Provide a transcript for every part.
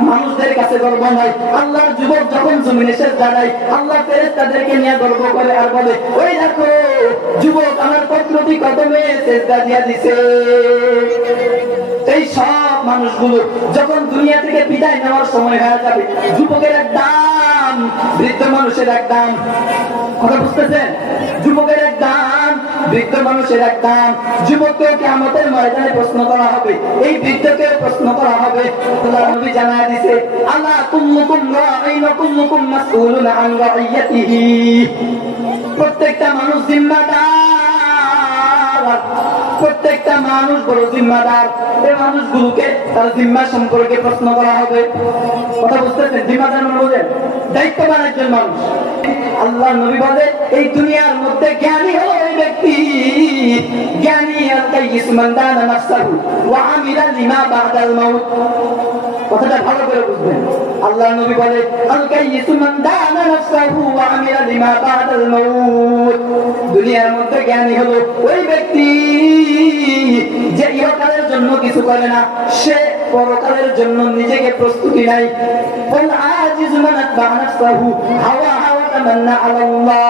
মানুষদের কাছে গর্ব নয়। আল্লাহর যুবক যখন জমিনে সেজদা দেয়, আল্লাহ ফেরেশতাদেরকে নিয়ে গর্ব করে আর বলে, ওই দেখো যুবক আমার প্রকৃতি কদমে সেজদা দিয়া দিছে। এই সব মানুষগুলো যখন দুনিয়া থেকে বিদায় নেওয়ার সময় হয়ে যাবে, যুবকের এক দাম, বৃদ্ধ মানুষের এক দাম। কথা বুঝতেছেন? যুবকের এক দাম, বৃদ্ধ মানুষের এক দাম। যুবককে কিয়ামতের ময়দানে প্রশ্ন করা হবে, এই বৃদ্ধকে প্রশ্ন করা হবে। আল্লাহর নবী জানায় দিয়েছে, আল্লাহ কুল্লুকুম রাঈন ওয়া কুল্লুকুম মাসউলুন আন রাইয়াতিহি। প্রত্যেকটা মানুষ জিম্মাদার, প্রত্যেকটা মানুষ বড় জিম্মাদার। এই মানুষগুলোকে তার জিম্মা সম্পর্কে প্রশ্ন করা হবে। কথা বুঝতেছেন? জিম্মাদার মানে বোঝেন? দায়িত্ববান একজন মানুষ। আল্লাহ নবী বলে, এই দুনিয়ার মধ্যে জ্ঞানী হলো ওই ব্যক্তি, জ্ঞানী আল-কাইয়িস মান দানা নাফসাহু ওয়া আমিলা লিমা বা'দাল মাউত। কথাটা ভালো করে বুঝবেন। আল্লাহ নবী বলে, আল-কাইয়িস মান দানা নাফসাহু ওয়া আমিলা লিমা বা'দাল মাউত। দুনিয়ার মধ্যে জ্ঞানী হলো ওই ব্যক্তি যে ইহকালের জন্য কিছু করে না, সে পরকালের জন্য নিজেকে প্রস্তুতি নেয়। ওয়াল আজিজু মান আতবা নাফসাহু হাওয়া তামান্না আলাল্লাহ।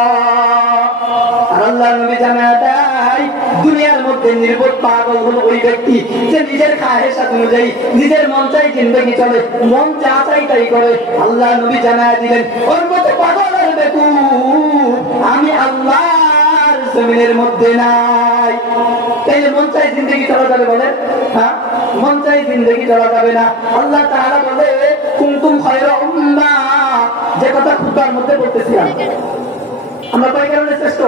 আর আল্লাহর নবী জানায় দেয়, দুনিয়ার মধ্যে নির্বোধ পাগল হলো ওই ব্যক্তি যে নিজের খাহেশাত অনুযায়ী নিজের মন চাই জিন্দেগি চলে, মন যা চাই তাই করে। আল্লাহর নবী জানায় দিলেন, ওর মতো পাগলের বেকুব আমি আল্লাহর জমিনের মধ্যে নাই। তাইলে মন চাই জিন্দেগি চলা যাবে বলেন? হ্যাঁ, মন চাই জিন্দেগি চলা যাবে না। আল্লাহ তাআলা বলে, কুনতুম খায়রা উম্মাহ, যে কথা খুতবার মধ্যে বলতেছিলাম। আমরা কয় কারণে শ্রেষ্ঠ?